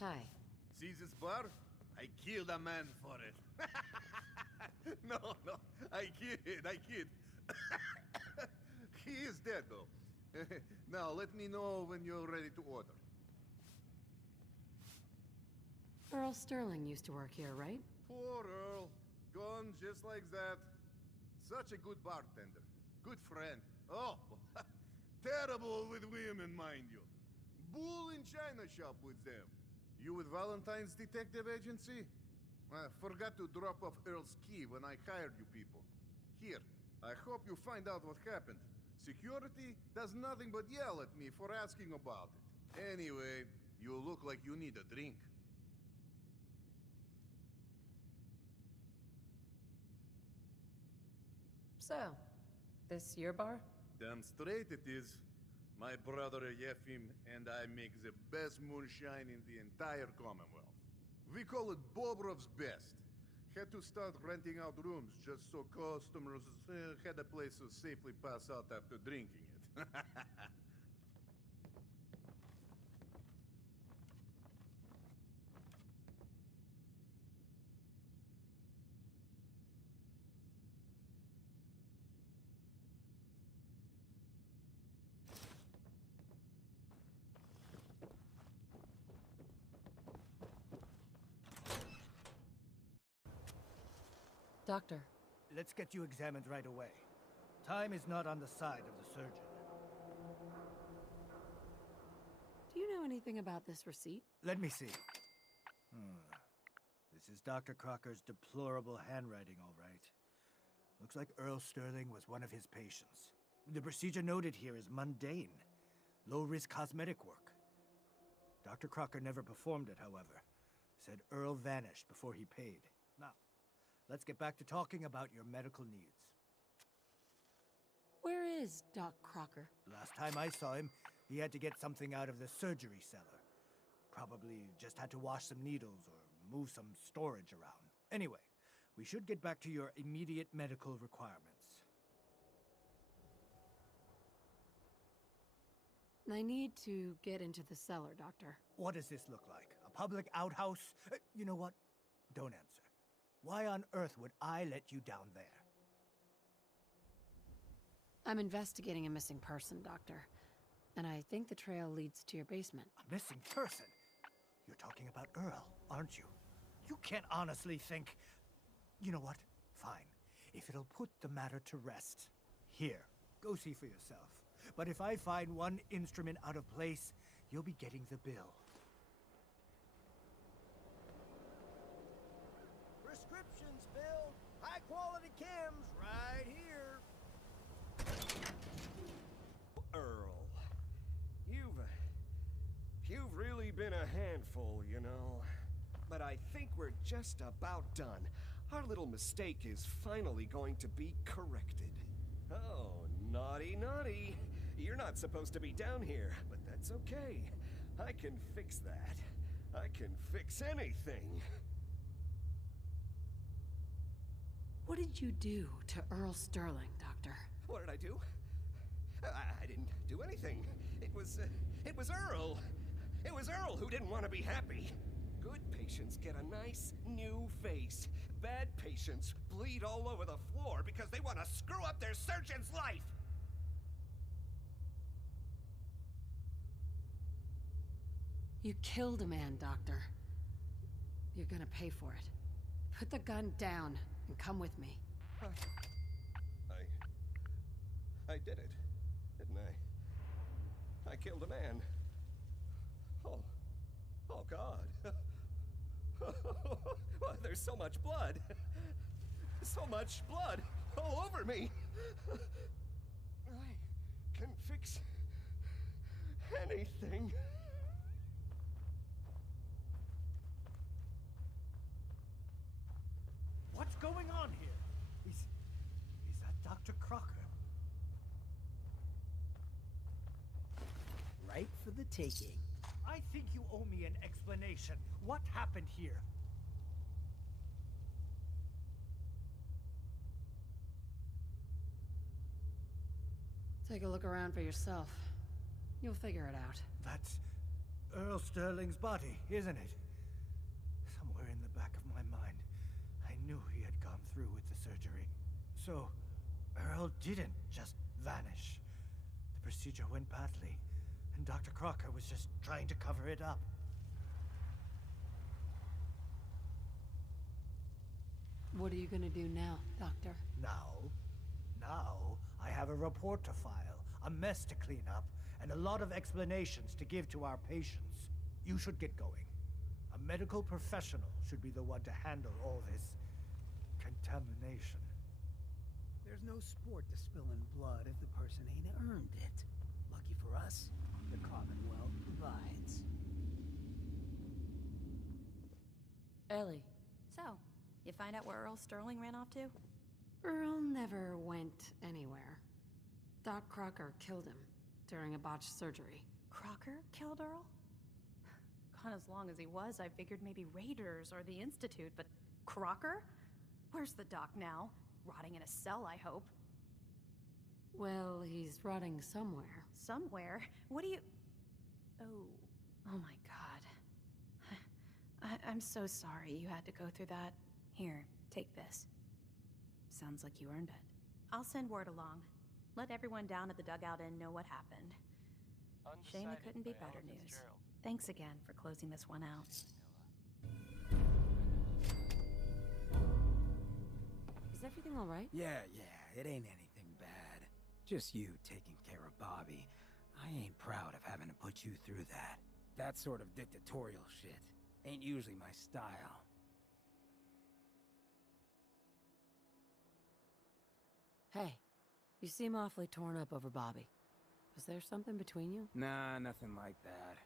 Hi. See this bar? I killed a man for it. No, I kid. He is dead, though. Now, let me know when you're ready to order. Earl Sterling used to work here, right? Poor Earl. Gone just like that. Such a good bartender. Good friend. Oh, terrible with women, mind you. Bull in china shop with them. You with Valentine's Detective Agency? I forgot to drop off Earl's key when I hired you people. Here, I hope you find out what happened. Security does nothing but yell at me for asking about it. Anyway, you look like you need a drink. So, this your bar? Damn straight it is. My brother Yefim and I make the best moonshine in the entire Commonwealth. We call it Bobrov's Best. Had to start renting out rooms just so customers had a place to safely pass out after drinking it. Doctor. Let's get you examined right away. Time is not on the side of the surgeon. Do you know anything about this receipt? Let me see. This is Dr. Crocker's deplorable handwriting, all right. Looks like Earl Sterling was one of his patients. The procedure noted here is mundane. Low-risk cosmetic work. Dr. Crocker never performed it, however. Said Earl vanished before he paid. Now, let's get back to talking about your medical needs. Where is Doc Crocker? Last time I saw him, he had to get something out of the surgery cellar. Probably just had to wash some needles or move some storage around. Anyway, we should get back to your immediate medical requirements. I need to get into the cellar, Doctor. What does this look like? A public outhouse? You know what? Don't answer. Why on earth would I let you down there? I'm investigating a missing person, Doctor. And I think the trail leads to your basement. A missing person? You're talking about Earl, aren't you? You can't honestly think... You know what? Fine. If it'll put the matter to rest. Here, go see for yourself. But if I find one instrument out of place, you'll be getting the bill. Prescriptions, Bill. High-quality chems right here. Earl, you've really been a handful, you know. But I think we're just about done. Our little mistake is finally going to be corrected. Oh, naughty. You're not supposed to be down here, but that's okay. I can fix that. I can fix anything. What did you do to Earl Sterling, Doctor? What did I do? I didn't do anything. It was Earl. It was Earl who didn't want to be happy. Good patients get a nice new face. Bad patients bleed all over the floor because they want to screw up their surgeon's life. You killed a man, Doctor. You're gonna pay for it. Put the gun down and come with me. I did it, didn't I? I killed a man. Oh God. Well, there's so much blood. So much blood all over me. I can fix anything. What's going on here? Is that Dr. Crocker? Right for the taking. I think you owe me an explanation. What happened here? Take a look around for yourself. You'll figure it out. Earl Sterling's body, isn't it? Somewhere in the back of my mind, I knew he had gone through with the surgery. So, Earl didn't just vanish. The procedure went badly, and Dr. Crocker was just trying to cover it up. What are you gonna do now, Doctor? Now, I have a report to file, a mess to clean up, and a lot of explanations to give to our patients. You should get going. A medical professional should be the one to handle all this contamination. There's no sport to spilling blood if the person ain't earned it. Lucky for us, the Commonwealth provides. Ellie. So, you find out where Earl Sterling ran off to? Earl never went anywhere. Doc Crocker killed him during a botched surgery. Crocker killed Earl? Gone as long as he was, I figured maybe Raiders or the Institute, but Crocker? Where's the doc now? Rotting in a cell, I hope. Well, he's rotting somewhere. Somewhere? What do you... Oh. Oh my god. I'm so sorry you had to go through that. Here, take this. Sounds like you earned it. I'll send word along. Let everyone down at the dugout inn know what happened. Shame it couldn't be better news. Thanks again for closing this one out. Is everything all right? Yeah, it ain't anything bad. Just you taking care of Bobby. I ain't proud of having to put you through that. That sort of dictatorial shit ain't usually my style. Hey, you seem awfully torn up over Bobby. Was there something between you? Nah, nothing like that.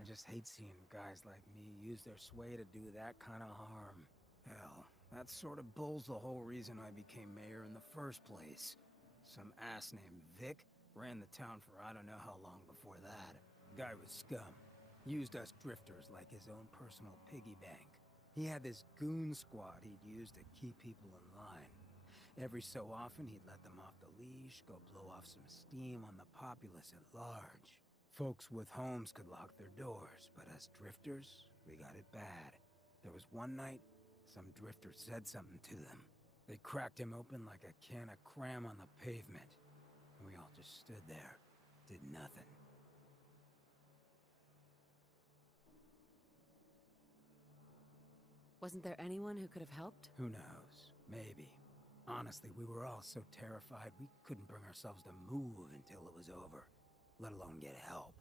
I just hate seeing guys like me use their sway to do that kind of harm. Hell, that sort of bull's the whole reason I became mayor in the first place. Some ass named Vic ran the town for I don't know how long before that. Guy was scum. Used us drifters like his own personal piggy bank. He had this goon squad he'd use to keep people in line. Every so often, he'd let them off the leash, go blow off some steam on the populace at large. Folks with homes could lock their doors, but us drifters, we got it bad. There was one night, some drifter said something to them. They cracked him open like a can of cram on the pavement. And we all just stood there, did nothing. Wasn't there anyone who could have helped? Who knows? Maybe. Honestly, we were all so terrified we couldn't bring ourselves to move until it was over, let alone get help.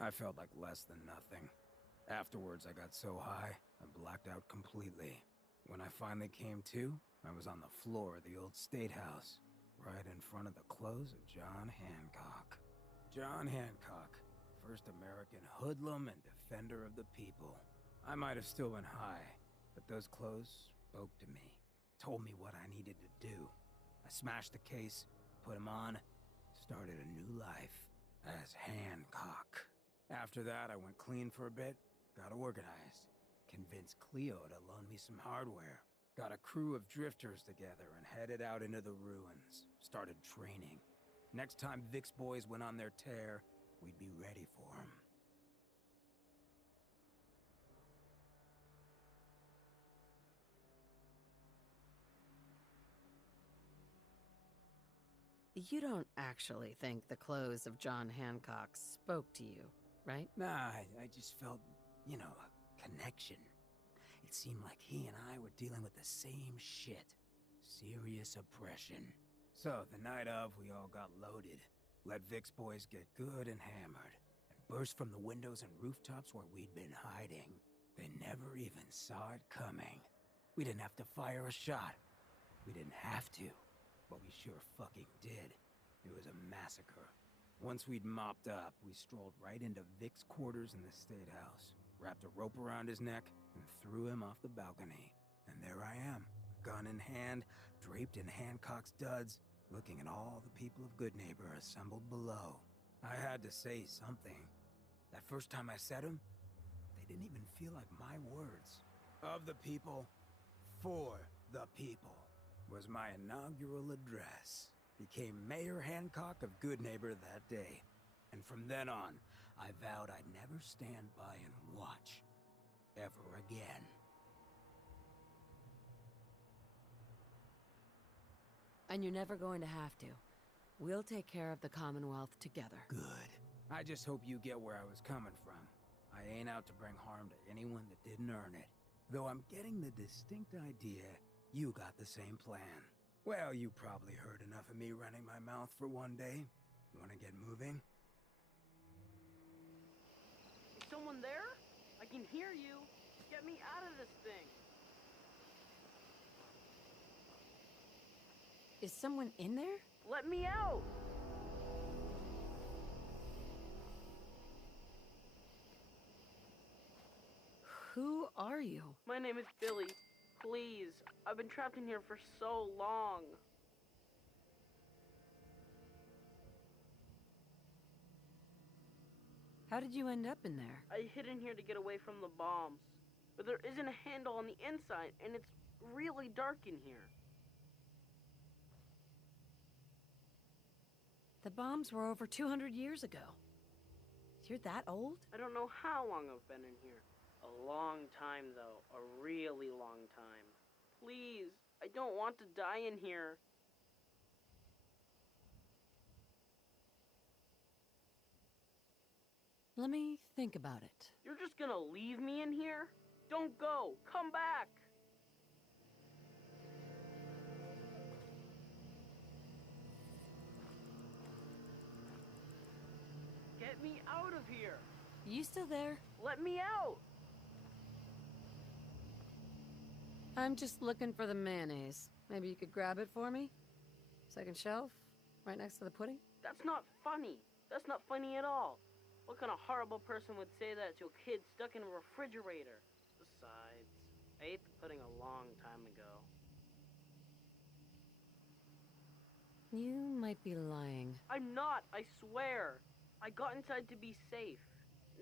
I felt like less than nothing. Afterwards, I got so high, I blacked out completely. When I finally came to, I was on the floor of the old state house, right in front of the clothes of John Hancock. John Hancock, first American hoodlum and defender of the people. I might have still been high, but those clothes spoke to me. Told me what I needed to do. I smashed the case, put him on, started a new life as Hancock. After that, I went clean for a bit, got organized, convinced Cleo to loan me some hardware, got a crew of drifters together and headed out into the ruins, started training. Next time Vic's boys went on their tear, we'd be ready for them. You don't actually think the clothes of John Hancock spoke to you, right? Nah, I just felt, you know, a connection. It seemed like he and I were dealing with the same shit. Serious oppression. So, the night of, we all got loaded, let Vic's boys get good and hammered, and burst from the windows and rooftops where we'd been hiding. They never even saw it coming. We didn't have to fire a shot. We didn't have to. But we sure fucking did. It was a massacre. Once we'd mopped up, we strolled right into Vic's quarters in the State House, wrapped a rope around his neck, and threw him off the balcony. And there I am, gun in hand, draped in Hancock's duds, looking at all the people of Goodneighbor assembled below. I had to say something. That first time I said them, they didn't even feel like my words. Of the people, for the people, was my inaugural address. Became Mayor Hancock of Goodneighbor that day. And from then on, I vowed I'd never stand by and watch. Ever again. And you're never going to have to. We'll take care of the Commonwealth together. Good. I just hope you get where I was coming from. I ain't out to bring harm to anyone that didn't earn it. Though I'm getting the distinct idea you got the same plan. Well, you probably heard enough of me running my mouth for one day. Wanna get moving? Is someone there? I can hear you. Get me out of this thing. Is someone in there? Let me out! Who are you? My name is Billy. Please, I've been trapped in here for so long. How did you end up in there? I hid in here to get away from the bombs. But there isn't a handle on the inside, and it's really dark in here. The bombs were over 200 years ago. You're that old? I don't know how long I've been in here. A long time, though. A really long time. Please, I don't want to die in here. Let me think about it. You're just gonna leave me in here? Don't go! Come back! Get me out of here! You still there? Let me out! I'm just looking for the mayonnaise. Maybe you could grab it for me? Second shelf? Right next to the pudding? That's not funny. That's not funny at all. What kind of horrible person would say that to a kid stuck in a refrigerator? Besides, I ate the pudding a long time ago. You might be lying. I'm not, I swear. I got inside to be safe.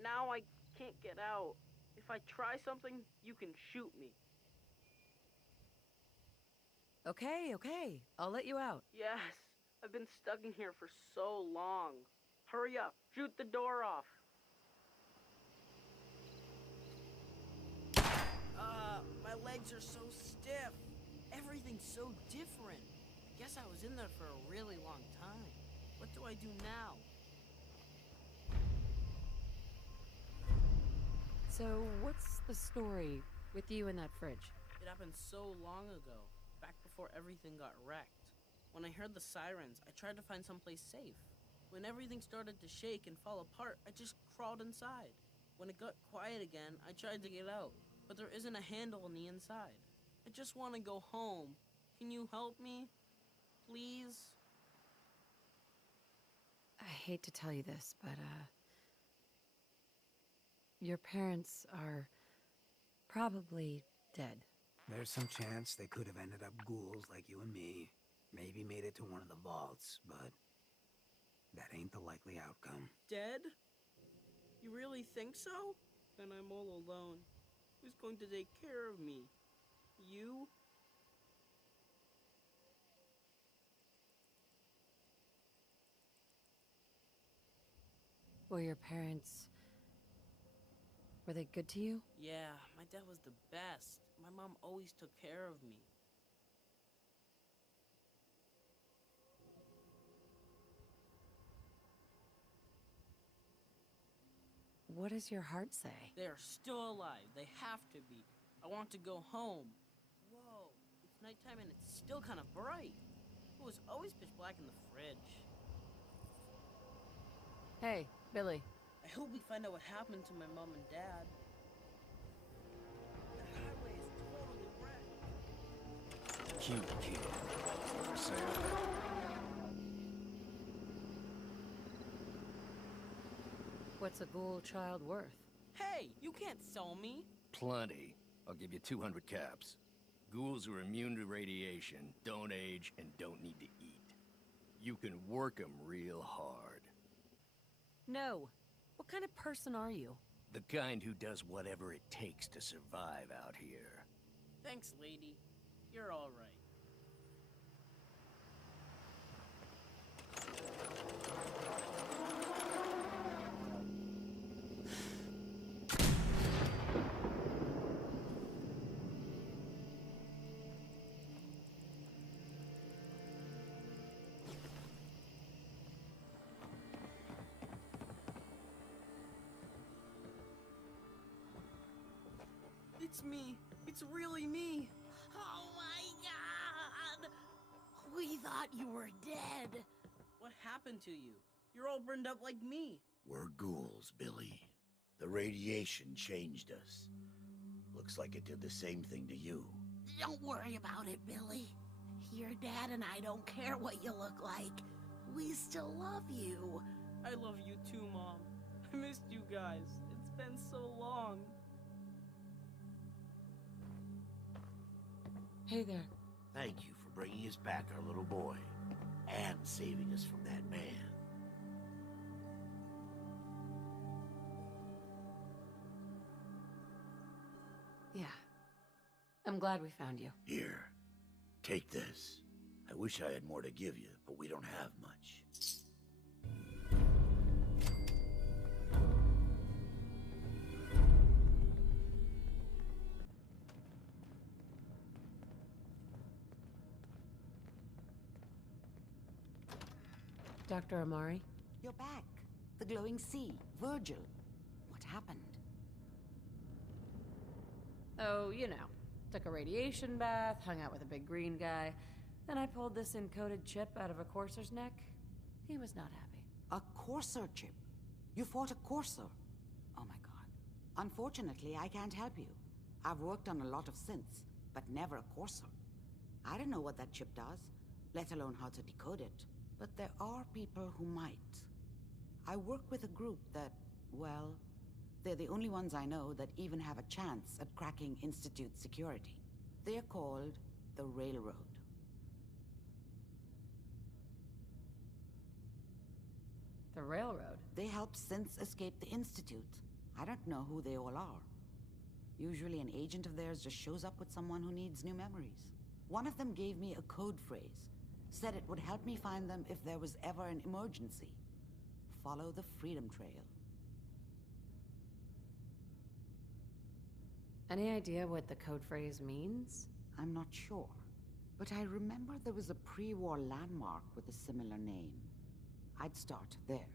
Now I can't get out. If I try something, you can shoot me. Okay, okay. I'll let you out. Yes, I've been stuck in here for so long. Hurry up, shoot the door off. My legs are so stiff. Everything's so different. I guess I was in there for a really long time. What do I do now? So, what's the story with you in that fridge? It happened so long ago, back before everything got wrecked. When I heard the sirens, I tried to find someplace safe. When everything started to shake and fall apart, I just crawled inside. When it got quiet again, I tried to get out, but there isn't a handle on the inside. I just want to go home. Can you help me? Please? I hate to tell you this, but, your parents are probably dead. There's some chance they could have ended up ghouls like you and me. Maybe made it to one of the vaults, but that ain't the likely outcome. Dead? You really think so? Then I'm all alone. Who's going to take care of me? You? Were your parents... were they good to you? Yeah, my dad was the best. My mom always took care of me. What does your heart say? They are still alive. They have to be. I want to go home. Whoa, it's nighttime and it's still kind of bright. It was always pitch black in the fridge. Hey, Billy. I hope we find out what happened to my mom and dad. The highway is totally wrecked. Cute kid. For sale. What's a ghoul child worth? Hey, you can't sell me. Plenty. I'll give you 200 caps. Ghouls are immune to radiation, don't age, and don't need to eat. You can work 'em real hard. No. What kind of person are you? The kind who does whatever it takes to survive out here. Thanks, lady. You're all right. It's me. It's really me. Oh my god! We thought you were dead. What happened to you? You're all burned up like me. We're ghouls, Billy. The radiation changed us. Looks like it did the same thing to you. Don't worry about it, Billy. Your dad and I don't care what you look like. We still love you. I love you too, Mom. I missed you guys. It's been so long. Hey there. Thank you for bringing us back our little boy. And saving us from that man. Yeah. I'm glad we found you. Here, take this. I wish I had more to give you, but we don't have much. Dr. Amari? You're back. The glowing sea. Virgil. What happened? Oh, you know. Took a radiation bath, hung out with a big green guy. Then I pulled this encoded chip out of a courser's neck. He was not happy. A courser chip? You fought a courser? Oh my god. Unfortunately, I can't help you. I've worked on a lot of synths, but never a courser. I don't know what that chip does, let alone how to decode it. But there are people who might. I work with a group that, well, they're the only ones I know that even have a chance at cracking Institute security. They're called the Railroad. The Railroad? They help synths escape the Institute. I don't know who they all are. Usually an agent of theirs just shows up with someone who needs new memories. One of them gave me a code phrase. Said it would help me find them if there was ever an emergency. Follow the Freedom Trail. Any idea what the code phrase means? I'm not sure, but I remember there was a pre-war landmark with a similar name. I'd start there.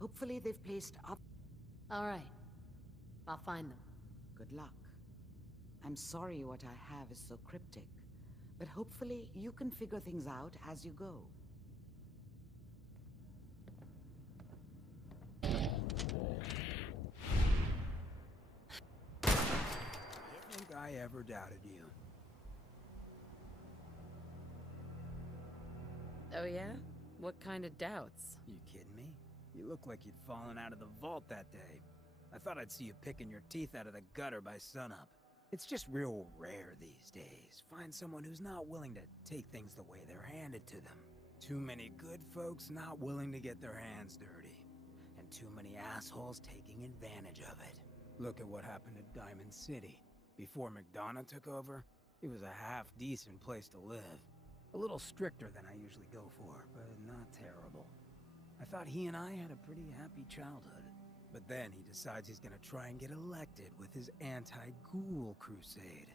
Hopefully they've placed up. All right. I'll find them. Good luck. I'm sorry what I have is so cryptic, but hopefully you can figure things out as you go. I don't think I ever doubted you. Oh yeah? What kind of doubts? You kidding me? You look like you'd fallen out of the vault that day. I thought I'd see you picking your teeth out of the gutter by sunup. It's just real rare these days. Find someone who's not willing to take things the way they're handed to them. Too many good folks not willing to get their hands dirty. And too many assholes taking advantage of it. Look at what happened to Diamond City. Before McDonough took over, it was a half-decent place to live. A little stricter than I usually go for, but not terrible. I thought he and I had a pretty happy childhood. But then he decides he's gonna try and get elected with his anti-ghoul crusade.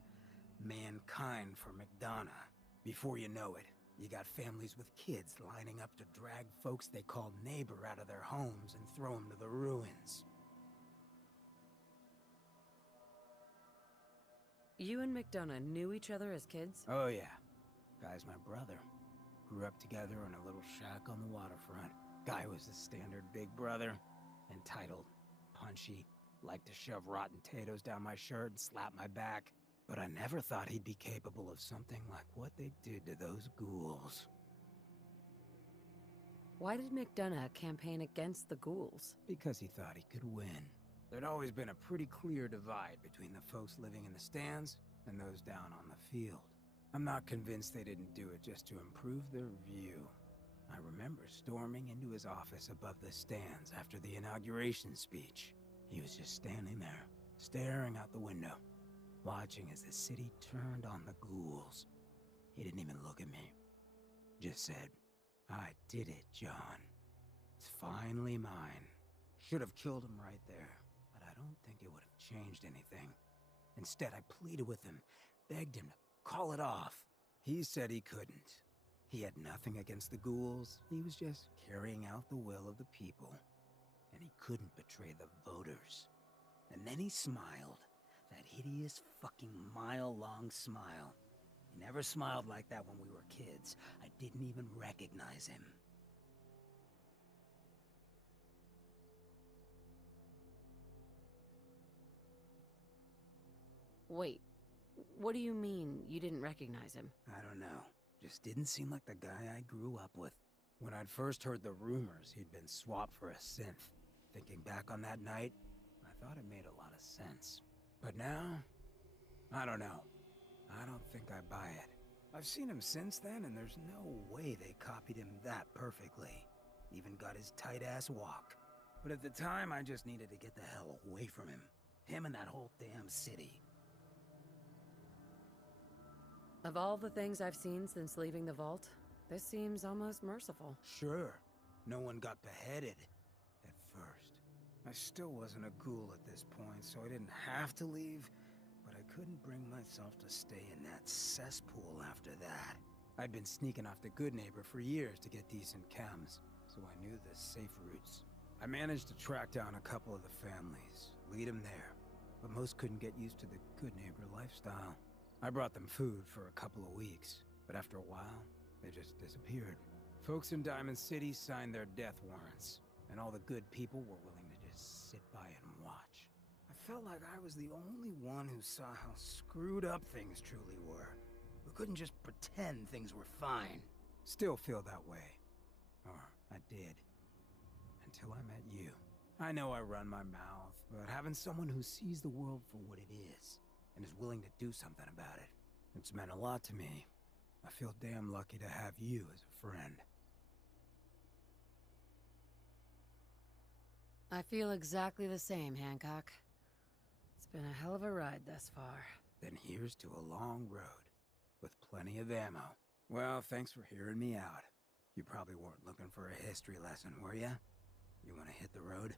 Mankind for McDonough. Before you know it, you got families with kids lining up to drag folks they call neighbor out of their homes and throw them to the ruins. You and McDonough knew each other as kids? Oh yeah. Guy's my brother. Grew up together in a little shack on the waterfront. Guy was the standard big brother. Entitled, punchy, liked to shove rotten potatoes down my shirt and slap my back. But I never thought he'd be capable of something like what they did to those ghouls. Why did McDonough campaign against the ghouls? Because he thought he could win. There'd always been a pretty clear divide between the folks living in the stands and those down on the field. I'm not convinced they didn't do it just to improve their view. I remember storming into his office above the stands after the inauguration speech. He was just standing there, staring out the window, watching as the city turned on the ghouls. He didn't even look at me. Just said, "I did it, John. It's finally mine." Should have killed him right there, but I don't think it would have changed anything. Instead, I pleaded with him, begged him to call it off. He said he couldn't. He had nothing against the ghouls. He was just carrying out the will of the people. And he couldn't betray the voters. And then he smiled. That hideous fucking mile-long smile. He never smiled like that when we were kids. I didn't even recognize him. Wait, what do you mean you didn't recognize him? I don't know. Just didn't seem like the guy I grew up with. When I'd first heard the rumors he'd been swapped for a synth, thinking back on that night, I thought it made a lot of sense. But now, I don't know. I don't think I buy it. I've seen him since then, and there's no way they copied him that perfectly. Even got his tight-ass walk. But at the time, I just needed to get the hell away from him. Him and that whole damn city. Of all the things I've seen since leaving the vault, this seems almost merciful. Sure, no one got beheaded at first. I still wasn't a ghoul at this point, so I didn't have to leave, but I couldn't bring myself to stay in that cesspool after that. I'd been sneaking off the Good Neighbor for years to get decent chems, so I knew the safe routes. I managed to track down a couple of the families, lead them there, but most couldn't get used to the Good Neighbor lifestyle. I brought them food for a couple of weeks, but after a while, they just disappeared. Folks in Diamond City signed their death warrants, and all the good people were willing to just sit by and watch. I felt like I was the only one who saw how screwed up things truly were. We couldn't just pretend things were fine. Still feel that way. Or I did. Until I met you. I know I run my mouth, but having someone who sees the world for what it is, and is willing to do something about it, it's meant a lot to me. I feel damn lucky to have you as a friend. I feel exactly the same, Hancock. It's been a hell of a ride thus far. Then here's to a long road, with plenty of ammo. Well, thanks for hearing me out. You probably weren't looking for a history lesson, were ya? You wanna hit the road?